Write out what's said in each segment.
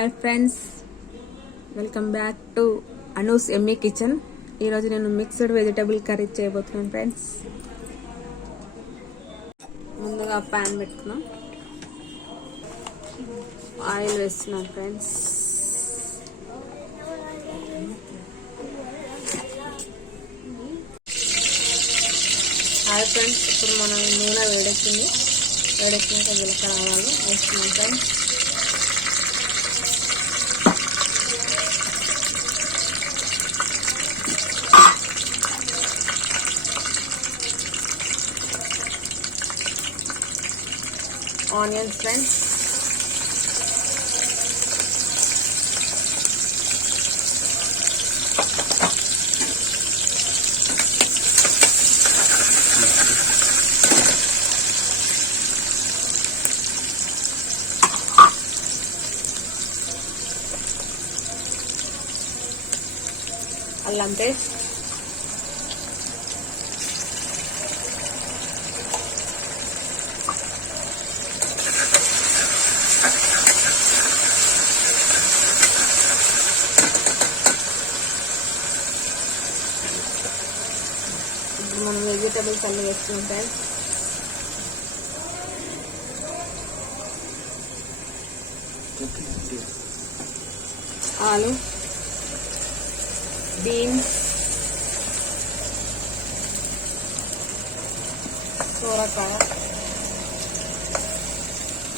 Hi friends, welcome back to Anu's Emmy kitchen. ఈరోజు నేను mixed vegetable curry చేయబోతున్నాను friends. ముందుగా ప్యాన్ పెట్టుకున్నాం, ఆయిల్ వేస్తున్నాం ఫ్రెండ్స్. హాయ్ ఫ్రెండ్స్, ఇప్పుడు మనం నూనె వేడెక్కినాక జీలకర్ర ఆవాలు వేస్తున్నాం ఫ్రెండ్స్. ఆనియన్స్ ఫ్రెండ్స్, అల్లం పేస్ట్, ఇప్పుడు మనం వెజిటబుల్స్ అన్ని వేస్తున్నాం ఫ్రెండ్స్. ఆలు, బీన్స్, సోరకాయ,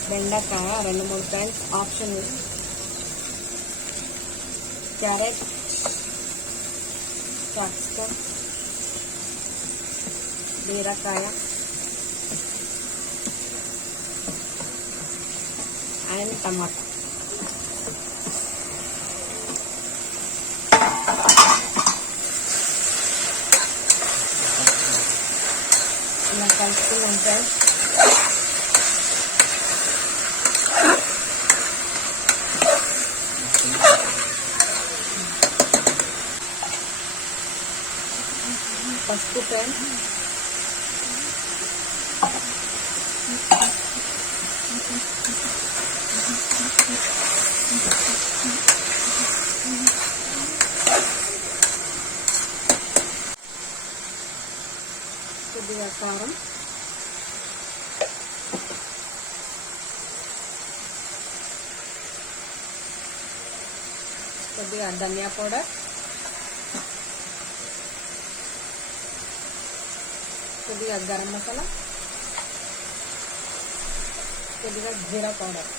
బెండకాయ 2-3 ఫ్రెండ్స్ ఆప్షన్, క్యారెట్, క్యాప్సికమ్, బీరకాయ అండ్ టమాటా. ఇలా కలుపుకున్నాం ఫ్రెండ్స్. పసుపు ఫ్రెండ్స్, కొద్దిగా కారం, కొద్దిగా ధనియా పౌడర్, కొద్దిగా గరం మసాలా, కొద్దిగా జీరా పౌడర్.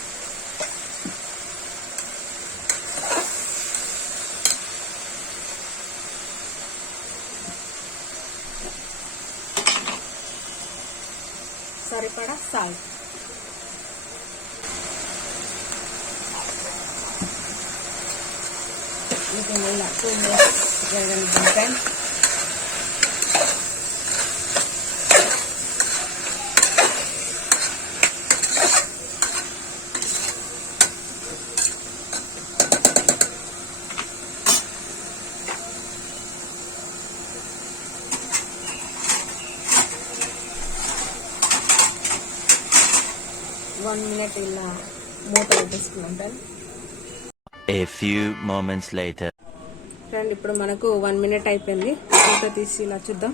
సరిపడా సాల్ట్. ఇది మళ్ళీ 2 మినిట్స్ వేగనిద్దాం ఫ్రెండ్స్. వన్ మినిట్ ఇలా మూత పెట్టేసుకున్నాం friend. A few moments later. Friend, ఇప్పుడు మనకు 1 మినిట్ అయిపోయింది. మూత తీసి ఇలా చూద్దాం.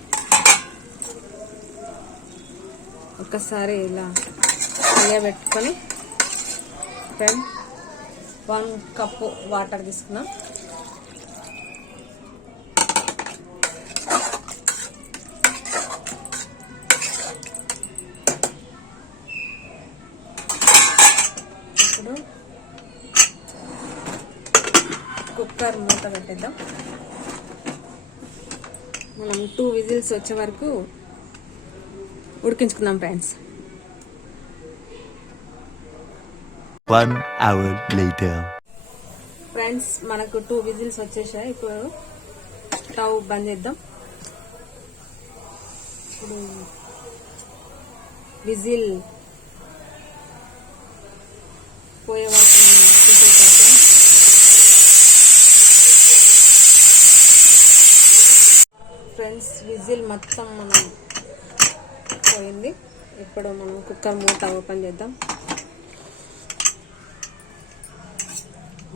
ఒక్కసారి ఇలా పెట్టుకొని ఫ్రెండ్ 1 కప్పు వాటర్ తీసుకున్నాం. ఇప్పుడు కుక్కర్ మూత పెట్టేద్దాం. మనం 2 విజిల్స్ వచ్చే వరకు ఉడికించుకుందాం ఫ్రెండ్స్. 1 hour later. ఫ్రెండ్స్, మనకు 2 విజిల్స్ వచ్చేసాయి. ఇప్పుడు స్టవ్ బంద్ చేద్దాం. ఇప్పుడు విజిల్ పోయే వరకు ఫ్రెండ్స్, విజిల్ మొత్తం మనం పోయింది. ఇప్పుడు మనం కుక్కర్ మూత ఓపెన్ చేద్దాం.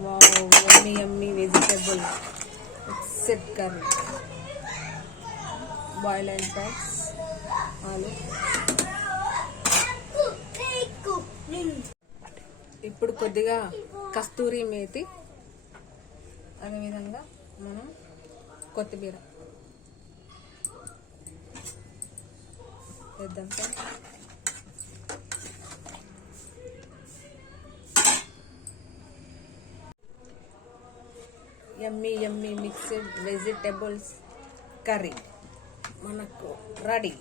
వావ్, యమ్మీ యమ్మీ vegetable mixed curry, boil and fries, ఆలు. ఇప్పుడు కొద్దిగా కస్తూరి మేతి, అదేవిధంగా మనం కొత్తిమీర వేద్దాం సార్. యమ్మీ యమ్మీ మిక్స్డ్ వెజిటబుల్స్ కర్రీ మనకు రెడీ.